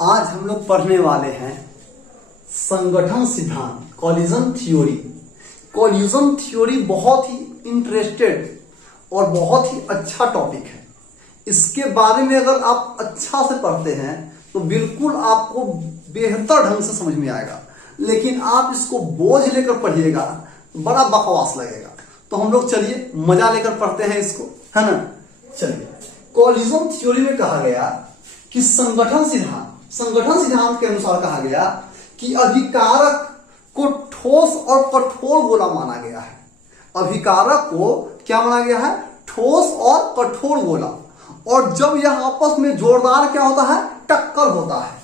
आज हम लोग पढ़ने वाले हैं संगठन सिद्धांत, कोलिजन थ्योरी। कोलिजन थ्योरी बहुत ही इंटरेस्टेड और बहुत ही अच्छा टॉपिक है। इसके बारे में अगर आप अच्छा से पढ़ते हैं तो बिल्कुल आपको बेहतर ढंग से समझ में आएगा, लेकिन आप इसको बोझ लेकर पढ़िएगा तो बड़ा बकवास लगेगा। तो हम लोग चलिए मजा लेकर पढ़ते हैं इसको, है ना। चलिए, कोलिजन थ्योरी में कहा गया कि संगठन सिद्धांत के अनुसार कहा गया कि अभिकारक को ठोस और कठोर गोला माना गया है। अभिकारक को क्या माना गया है? ठोस और कठोर गोला। और जब यह आपस में जोरदार क्या होता है? टक्कर होता है।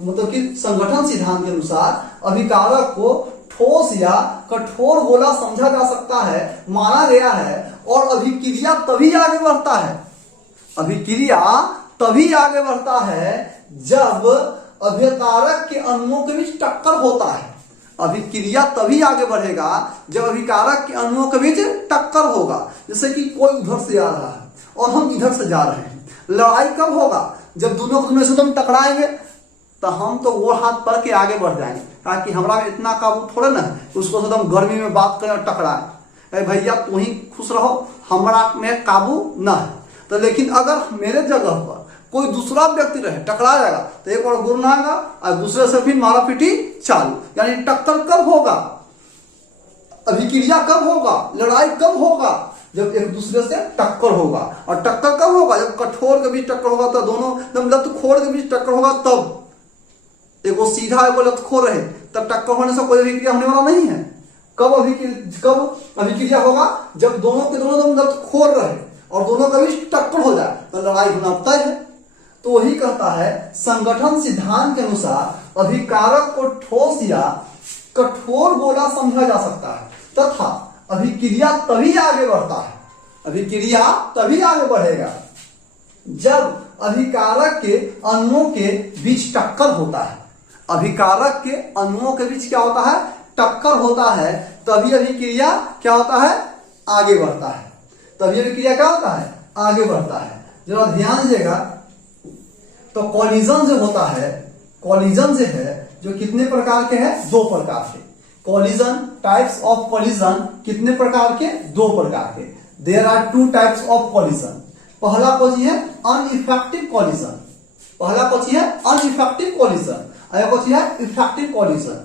मतलब कि संगठन सिद्धांत के अनुसार अभिकारक को ठोस या कठोर गोला समझा जा सकता है, माना गया है। और अभिक्रिया तभी आगे बढ़ता है, अभिक्रिया तभी आगे बढ़ता है जब अभिकारक के अणुओं के बीच टक्कर होता है। अभिक्रिया तभी आगे बढ़ेगा जब अभिकारक के अणुओं के बीच टक्कर होगा। जैसे कि कोई उधर से आ रहा है और हम इधर से जा रहे हैं। लड़ाई कब होगा? जब दोनों को से तुम टकराएंगे तो हम तो वो हाथ पर के आगे बढ़ जाएंगे, ताकि हमारा में इतना काबू थोड़े ना उसको तो हम गर्मी में बात करें और टकराए। भैया तू ही खुश रहो, हमारा में काबू ना है। तो लेकिन अगर मेरे जगह पर कोई दूसरा व्यक्ति रहे, टकरा जाएगा तो एक और गुण आएगा और दूसरे से फिर मारा पीटी चालू। यानी टक्कर कब होगा? अभिक्रिया कब होगा? लड़ाई कब होगा? जब एक दूसरे से टक्कर होगा। और टक्कर कब होगा? जब कठोर के बीच टक्कर होगा, तो दोनों जब लतखोर के बीच टक्कर होगा तब। एगो सीधा एगो लतखोर रहे तब टक्कर होने से कोई अभिक्रिया होने वाला नहीं है। कब अभिक्रिया होगा? जब दोनों के दोनों लतखोर रहे और दोनों के बीच टक्कर हो जाए तो लड़ाई होना तय है। तो वही कहता है संगठन सिद्धांत के अनुसार अभिकारक को ठोस या कठोर गोला समझा जा सकता है तथा अभिक्रिया तभी आगे बढ़ता है, अभिक्रिया तभी आगे बढ़ेगा जब अभिकारक के अणुओं के बीच टक्कर होता है। अभिकारक के अणुओं के बीच क्या होता है? टक्कर होता है। तभी अभिक्रिया क्या होता है? आगे बढ़ता है। तभी अभिक्रिया क्या होता है? आगे बढ़ता है। जरा ध्यान दीजिएगा, तो कोलिजन जो होता है, कोलिजन जो है जो कितने प्रकार के हैं? दो प्रकार के। कोलिजन, टाइप्स ऑफ कोलिजन कितने प्रकार के? दो प्रकार के। There are two types of collision. पहला कौन है? Ineffective collision. पहला कौन है? Ineffective collision. और एक कौन है? Effective collision.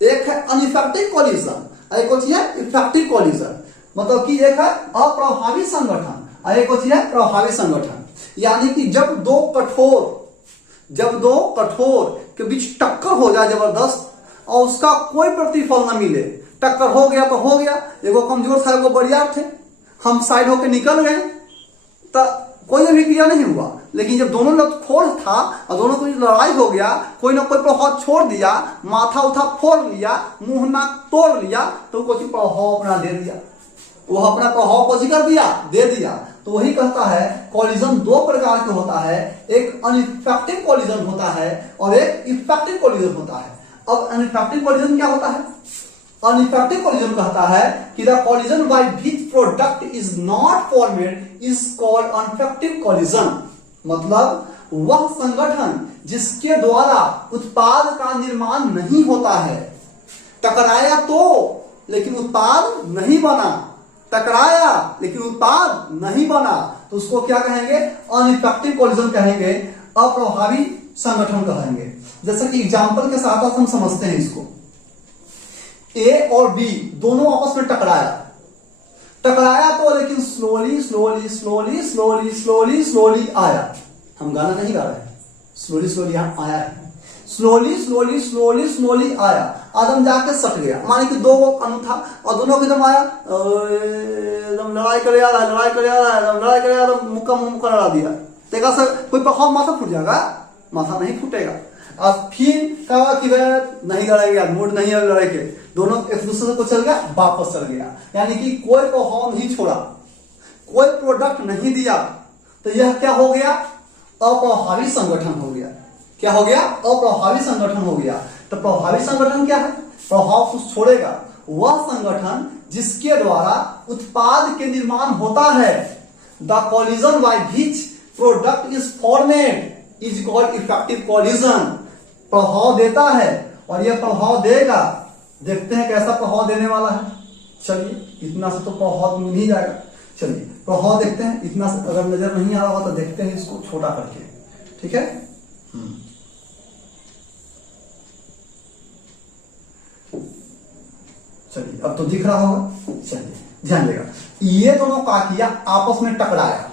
एक है अनइफेक्टिव कोलिजन, एक कौन है? Effective collision. मतलब कि एक है अप्रभावी संगठन और एक कौन है? प्रभावी संगठन। यानी कि जब दो कठोर के बीच टक्कर हो जाए जबरदस्त और उसका कोई प्रतिफल न मिले, टक्कर हो गया तो हो गया, एगो कमजोर था एगो बरियार थे, हम साइड होके निकल गए तो कोई अभिक्रिया नहीं हुआ। लेकिन जब दोनों लतखोर था और दोनों को लड़ाई हो गया, कोई ना कोई प्रभाव छोड़ दिया, माथा उठा फोड़ लिया, मुंह नाक तोड़ लिया, तो कुछ प्रभाव अपना दे दिया, वो अपना प्रभाव को कर दिया, दे दिया। तो वही कहता है कोलिजन दो प्रकार के होता है, एक अनइफेक्टिव कोलिजन होता है और एक इफेक्टिव कोलिजन होता है। अब अनइफेक्टिव कोलिजन क्या होता है? अनइफेक्टिव कोलिजन कहता है कि the collision by which product is not formed is called ineffective collision. मतलब वह संगठन जिसके द्वारा उत्पाद का निर्माण नहीं होता है। टकराया तो लेकिन उत्पाद नहीं बना, टकराया लेकिन उत्पाद नहीं बना, तो उसको क्या कहेंगे? अनइफेक्टिव कोलिजन कहेंगे, अप्रभावी संगठन कहेंगे। जैसे कि एग्जांपल के साथ हम समझते हैं इसको। ए और बी दोनों आपस में टकराया तो लेकिन स्लोली आया। हम गाना नहीं गा रहे हैं, स्लोली यहां आया है। स्लोली आया, आदम जाके सट गया। माने कि दो अणु था और दोनों के दम आया, एकदम लड़ाई करे आ रहा है, मुक्का लड़ा दिया। देखा सर कोई प्रभाव माथा फूट जाएगा? माथा नहीं फूटेगा। अब फिर कहा कि नहीं लड़ाएगा, मूड नहीं है लड़ाई के, दोनों एक दूसरे को चल गया, वापस चल गया। यानी कि कोई प्रभाव नहीं छोड़ा, कोई प्रोडक्ट नहीं दिया, तो यह क्या हो गया? अप्रभावी संगठन हो गया। क्या हो गया? अप्रभावी संगठन हो गया। तो प्रभावी संगठन क्या है? प्रभाव कुछ छोड़ेगा वह संगठन जिसके द्वारा उत्पाद के निर्माण होता है। The collision by which product is formed is called effective collision. प्रभाव देता है और यह प्रभाव देगा। देखते हैं कैसा प्रभाव देने वाला है। चलिए इतना से तो प्रभाव मिल ही जाएगा। चलिए प्रभाव देखते हैं। इतना से अगर नजर नहीं आ रहा होगा तो देखते हैं इसको छोटा करके, ठीक है। चलिए अब तो दिख रहा होगा। चलिए ध्यान देगा, ये दोनों का किया आपस में टकराया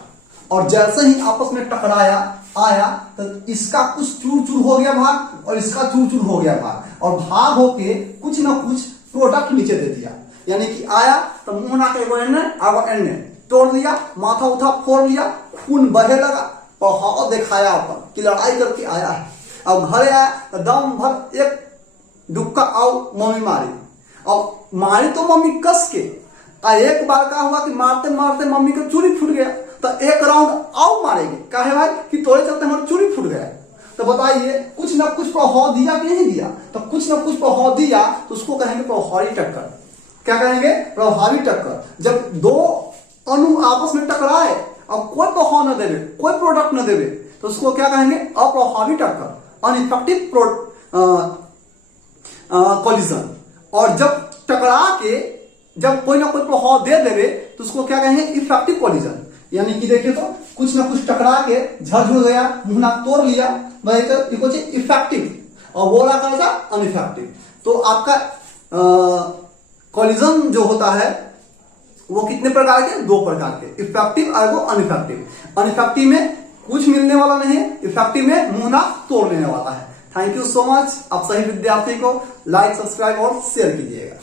और जैसे ही आपस में टकराया आया तो इसका कुछ चूर चूर हो गया भाग और इसका चूर चूर हो गया भाग और भाग होके कुछ ना कुछ प्रोडक्ट नीचे दे दिया। यानी कि आया तो मुंह ना के एन ने तोड़ दिया, माथा उठा फोड़ लिया, खून बहे लगा, प्रभाव दिखाया अपन कि लड़ाई करके आया है। अब घर आया तो दम भर एक डुक्का आओ मम्मी मारी और मारी तो मम्मी कस के। एक बार क्या हुआ कि मारते मारते मम्मी का चूड़ी फूट गया तो एक राउंड आओ मारेंगे, कहे भाई कि तोड़े चलते हमारी चूड़ी फूट गया। तो बताइए कुछ ना कुछ प्रभाव दिया कि नहीं दिया? तो कुछ ना कुछ प्रभाव दिया तो उसको कहेंगे प्रभावी टक्कर। क्या कहेंगे? प्रभावी टक्कर। जब दो अणु आपस में टकराए और कोई प्रभाव न देवे, कोई प्रोडक्ट न देवे तो उसको क्या कहेंगे? अप्रभावी टक्कर, अनइफेक्टिव कॉलिजन। और जब टकरा के जब कोई ना कोई प्रभाव दे देवे तो उसको क्या कहेंगे? Effective collision. यानी कि देखिए तो कुछ ना कुछ टकरा के झड़ गया, मुंह नाक तोड़ लिया, वही तो इफेक्टिव और वो रहा था अनइफेक्टिव। तो आपका कॉलिजन जो होता है वो कितने प्रकार के? दो प्रकार के, इफेक्टिव और वो अनइफेक्टिव। अनइफेक्टिव में कुछ मिलने वाला नहीं है, इफेक्टिव में मुंह नाक तोड़ लेने वाला है। Thank you so much. आप सही विद्यार्थी को लाइक, सब्सक्राइब और शेयर कीजिएगा।